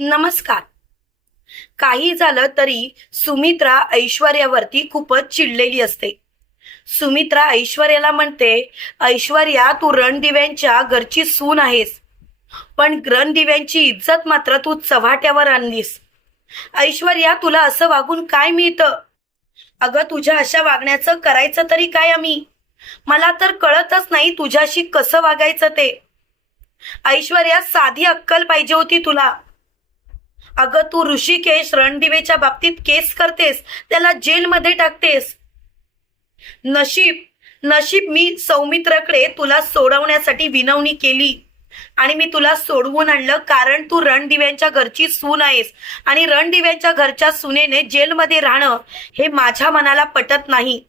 नमस्कार. काही झालं तरी सुमित्रा ऐश्वर्यावरती खूपच चिडलेली असते. सुमित्रा ऐश्वर्याला म्हणते ऐश्वर्या तू रणदिव्यांच्या घरची सून आहेस. पण रणदिव्यांची इज्जत मात्र तू चव्हाट्यावर आणलीस. ऐश्वर्या तुला असं वागून काय मिळतं? अगं तुझ्या अशा वागण्याचं करायचं तरी काय आम्ही? मला तर कळतच नाही तुझ्याशी कसं वागायचं ते. ऐश्वर्या साधी अक्कल पाहिजे होती तुला. अगं तू ऋषिकेश रणदिवेच्या बाबतीत केस करतेस त्याला जेलमध्ये टाकतेस. नशीब नशीब मी सौमित्रकडे तुला सोडवण्यासाठी विनवणी केली. आणि मी तुला सोडवून आणलं कारण तू रणदिव्यांच्या घरची सून आहेस. आणि रणदिव्यांच्या घरच्या सुनेने जेलमध्ये राहणं हे माझ्या मनाला पटत नाही.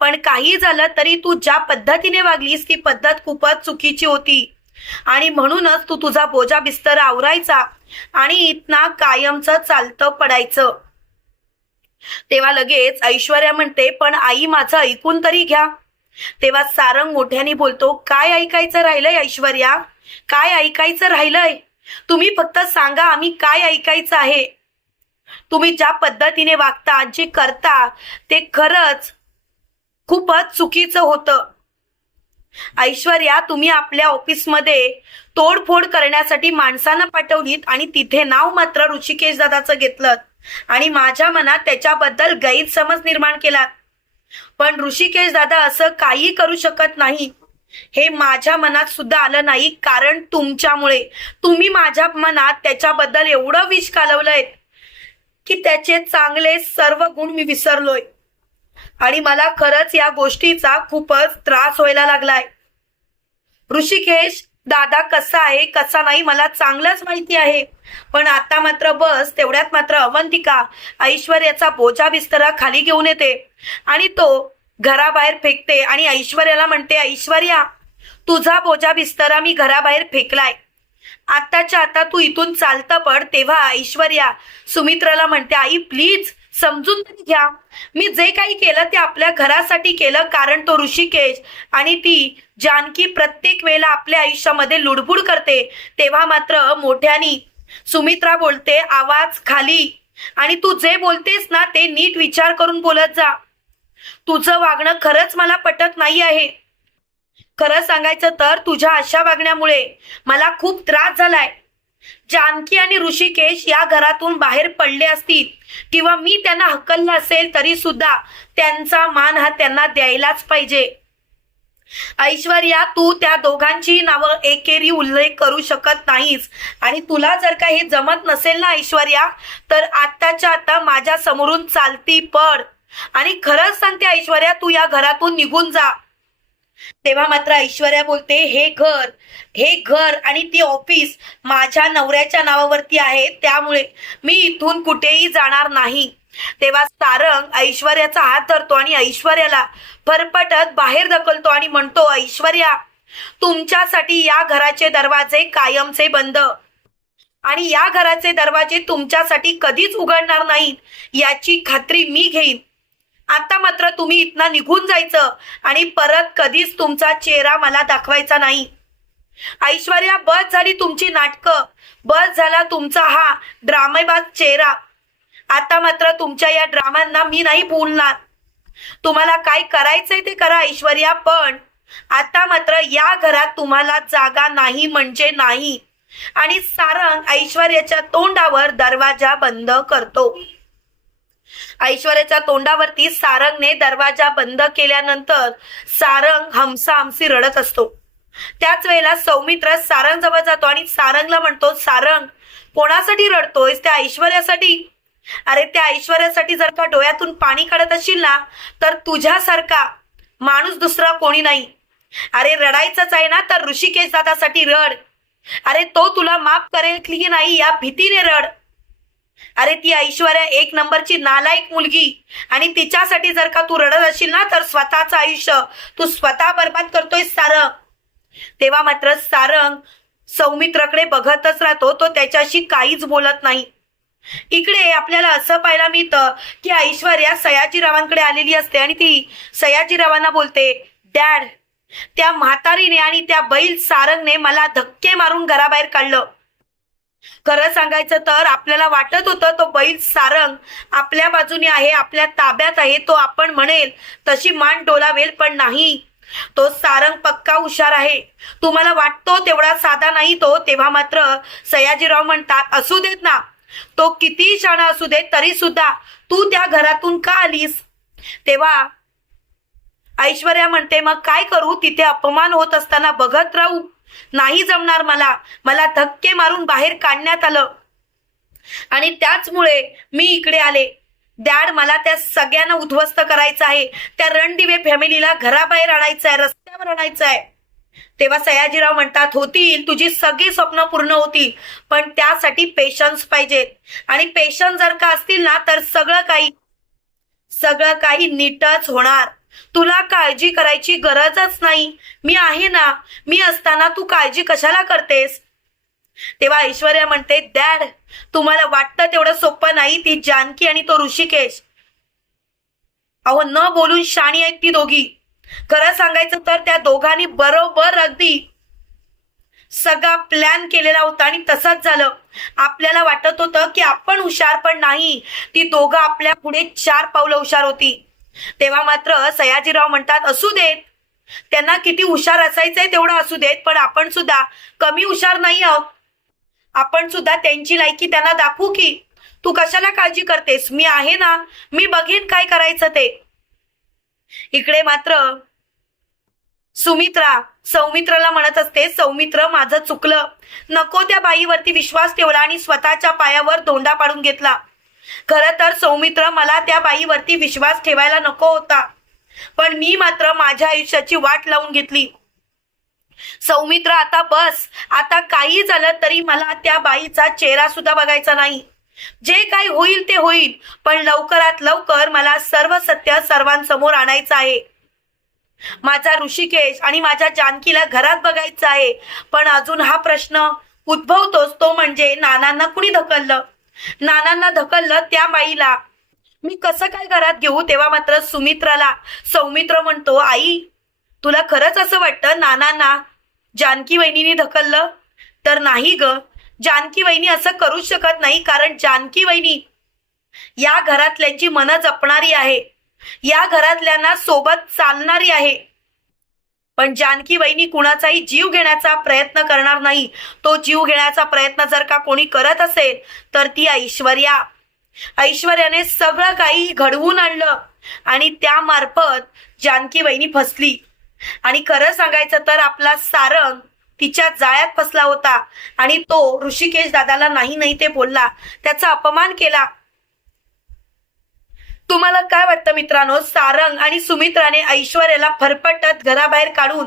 पण काही झालं तरी तू ज्या पद्धतीने वागलीस ती पद्धत खूपच चुकीची होती. आणि म्हणूनच तू तुझा बोजा बिस्तर आवरायचा आणि इतना कायमचं चालतं पडायचं. तेव्हा लगेच ऐश्वर्या म्हणते पण आई माझं ऐकून तरी घ्या. तेव्हा सारंग मोठ्याने बोलतो काय ऐकायचं राहिलंय ऐश्वर्या? काय ऐकायचं राहिलंय? तुम्ही फक्त सांगा आम्ही काय ऐकायचं आहे. तुम्ही ज्या पद्धतीने वागता जे करता ते खरंच खूपच चुकीचं होतं. ऐश्वर्या तुम्ही आपल्या ऑफिसमध्ये तोडफोड करण्यासाठी माणसानं पाठवलीत आणि तिथे नाव मात्र ऋषिकेश दादाचं घेतलं आणि माझ्या मनात त्याच्याबद्दल गैरसमज निर्माण केला. पण ऋषिकेश दादा असं काही करू शकत नाही. हे माझ्या मनात सुद्धा आलं नाही कारण तुमच्यामुळे. तुम्ही माझ्या मनात त्याच्याबद्दल एवढं विष कालवलंय की त्याचे चांगले सर्व गुण मी विसरलोय. आणि मला खरंच या गोष्टीचा खूपच त्रास व्हायला लागलाय. ऋषिकेश दादा कसा आहे कसा नाही मला चांगलंच माहिती आहे. पण आता मात्र बस तेवढ्यात मात्र अवंतिका ऐश्वर्याचा बोजा बिस्तरा खाली घेऊन येते. आणि तो घराबाहेर फेकते आणि ऐश्वर्याला म्हणते ऐश्वर्या तुझा बोजा बिस्तरा मी घराबाहेर फेकलाय. आत्ताच्या आता तू इथून चालतं पड तेव्हा ऐश्वर्या सुमित्राला म्हणते आई प्लीज समजून तरी घ्या. मी जे काही केलं ते आपल्या घरासाठी केलं कारण तो ऋषिकेश आणि ती जानकी प्रत्येक वेळेला आपल्या आयुष्यामध्ये लुडबुड करते. तेव्हा मात्र मोठ्यानी सुमित्रा बोलते आवाज खाली. आणि तू जे बोलतेस ना ते नीट विचार करून बोलत जा. तुझं वागणं खरंच मला पटत नाही आहे. खरं सांगायचं तर तुझ्या अशा वागण्यामुळे मला खूप त्रास झालाय. जानकी आणि ऋषिकेश या घरातून बाहेर पडले असतील किंवा मी त्यांना हकललं असेल तरी सुद्धा त्यांचा मान हा त्यांना द्यायलाच पाहिजे. ऐश्वर्या तू त्या दोघांची नावं एकेरी उल्लेख करू शकत नाहीस. आणि तुला जर का हे जमत नसेल ना ऐश्वर्या तर आत्ताच्या आता माझ्या समोरून चालती पड. आणि खरंच सांगते ऐश्वर्या तू या घरातून निघून जा. तेव्हा मात्र ऐश्वर्या बोलते हे घर हे घर आणि ती ऑफिस माझ्या नवऱ्याच्या नावावरती आहे. त्यामुळे मी इथून कुठेही जाणार नाही. तेव्हा सारंग ऐश्वर्याचा हात धरतो आणि ऐश्वर्याला फरफटत बाहेर ढकलतो आणि म्हणतो ऐश्वर्या तुमच्यासाठी या घराचे दरवाजे कायमचे बंद. आणि या घराचे दरवाजे तुमच्यासाठी कधीच उघडणार नाहीत. याची खात्री मी घेईन. आता मात्र तुम्ही इथनं निघून जायचं आणि परत कधीच तुमचा चेहरा मला दाखवायचा नाही. ऐश्वर्या बस झाली तुमची नाटकं. बस झाला तुमचा हा ड्रामेबाज चेहरा. आता मात्र तुमच्या या ड्रामांना मी नाही बोलणार तुम्हाला काय करायचंय ते करा ऐश्वर्या पण आता मात्र या घरात तुम्हाला जागा नाही म्हणजे नाही. आणि सारंग ऐश्वर्याच्या तोंडावर दरवाजा बंद करतो. ऐश्वर्याच्या तोंडावरती सारंगने दरवाजा बंद केल्यानंतर सारंग हमसा हमसी रडत असतो. त्याच वेळेला सौमित्र सारंग जवळ जातो आणि सारंगला म्हणतो सारंग कोणासाठी रडतोयस? त्या ऐश्वर्यासाठी. अरे त्या ऐश्वर्यासाठी जर का डोळ्यातून पाणी काढत असशील ना तर तुझ्यासारखा माणूस दुसरा कोणी नाही. अरे रडायचंच आहे ना तर ऋषिकेश दादासाठी रड. अरे तो तुला माफ करेल की नाही या भीतीने रड. अरे ती ऐश्वर्या एक नंबरची नालायक मुलगी. आणि तिच्यासाठी जर का तू रडत असशील ना तर स्वतःचं आयुष्य तू स्वतः बर्बाद करतोय सारंग तेव्हा मात्र सारंग सौमित्रकडे बघतच राहतो तो त्याच्याशी काहीच बोलत नाही. इकडे आपल्याला असं पाहायला मिळतं की ऐश्वर्या सयाजीरावांकडे आलेली असते आणि ती सयाजीरावांना बोलते डॅड त्या म्हातारीने आणि त्या बैल सारंगने मला धक्के मारून घराबाहेर काढलं. खरं सांगायचं तर आपल्याला वाटत होतं तो बैल सारंग आपल्या बाजूने आहे आपल्या ताब्यात आहे तो आपण म्हणेल तशी मान डोलावेल पण नाही. तो सारंग पक्का हुशार आहे. तुम्हाला वाटतो तेवढा साधा नाही तो तेव्हा मात्र सयाजीराव म्हणतात असू देत ना. तो कितीही शाणा असू देत तरी सुद्धा तू त्या घरातून का आलीस? तेव्हा ऐश्वर्या म्हणते मग काय करू? तिथे अपमान होत असताना बघत राहू. नाही जमणार मला. मला धक्के मारून बाहेर काढण्यात आलं. आणि त्याचमुळे मी इकडे आले. डॅड मला त्या सगळ्यांना उद्ध्वस्त करायचं आहे. त्या रणदिवे फॅमिलीला घराबाहेर आणायचं आहे रस्त्यावर आणायचं आहे. तेव्हा सयाजीराव म्हणतात होतील तुझी सगळी स्वप्न पूर्ण होतील पण त्यासाठी पेशन्स पाहिजेत आणि पेशन्स जर का असतील ना तर सगळं काही सगळं काही नीटच होणार. तुला काळजी करायची गरजच नाही. मी आहे ना मी असताना तू काळजी कशाला करतेस? तेव्हा ऐश्वर्या म्हणते डॅड तुम्हाला वाटतं तेवढं सोपं नाही ती जानकी आणि तो ऋषिकेश. अहो न बोलून शाणी आहेत ती दोघी. खरं सांगायचं तर त्या दोघांनी बरोबर अगदी सगळा प्लॅन केलेला होता आणि तसंच झालं. आपल्याला वाटत होतं की आपण हुशार पण नाही. ती दोघं आपल्या पुढे चार पावलं हुशार होती. तेव्हा मात्र सयाजीराव म्हणतात असू देत. त्यांना किती हुशार असायचंय तेवढं असू देत पण आपण सुद्धा कमी हुशार नाही आहोत. आपण सुद्धा त्यांची लायकी त्यांना दाखवू की तू कशाला काळजी करतेस? मी आहे ना? मी बघेन काय करायचं ते. इकडे मात्र सुमित्रा सौमित्राला म्हणत असते सौमित्र माझं चुकलं. नको त्या बाईवरती विश्वास ठेवला आणि स्वतःच्या पायावर धोंडा पाडून घेतला. खरं तर सौमित्र मला त्या बाईवरती विश्वास ठेवायला नको होता. पण मी मात्र माझ्या आयुष्याची वाट लावून घेतली. सौमित्र आता बस. आता काही झालं तरी मला त्या बाईचा चेहरा सुद्धा बघायचा नाही. जे काही होईल ते होईल पण लवकरात लवकर मला सर्व सत्य सर्वांसमोर आणायचं आहे. माझा ऋषिकेश आणि माझ्या जानकीला घरात बघायचं आहे. पण अजून हा प्रश्न उद्भवतोच तो म्हणजे नानांना कुणी ढकललं? नानांना धकललं त्या बाईला. मी कसं काय घरात घेऊ तेव्हा मात्र सुमित्राला. सौमित्र म्हणतो आई तुला खरंच असं वाटतं नानांना? जानकी वहिनीने ढकललं तर नाही ग. जानकी वहिनी असं करूच शकत नाही कारण जानकी वहिनी या घरातल्यांची मनं जपणारी आहे. या घरातल्यांना सोबत चालणारी आहे. पण जानकी वहिनी कुणाचाही जीव घेण्याचा प्रयत्न करणार नाही. तो जीव घेण्याचा प्रयत्न जर का कोणी करत असेल तर ती ऐश्वर्या. ऐश्वर्याने सगळं काही घडवून आणलं आणि त्यामार्फत जानकी वहिनी फसली. आणि खरं सांगायचं तर आपला सारंग तिच्या जाळ्यात फसला होता आणि तो ऋषिकेश दादाला नाही नाही ते बोलला. त्याचा अपमान केला. तुम्हाला काय वाटतं मित्रांनो? सारंग आणि सुमित्राने ऐश्वर्याला फरफटत घराबाहेर काढून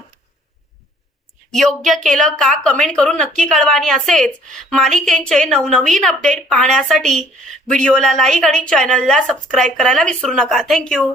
योग्य केलं का? कमेंट करून नक्की कळवा. आणि असेच मालिकेचे नवनवीन अपडेट पाहण्यासाठी व्हिडिओला लाईक आणि चॅनलला सबस्क्राईब करायला विसरू नका. थँक्यू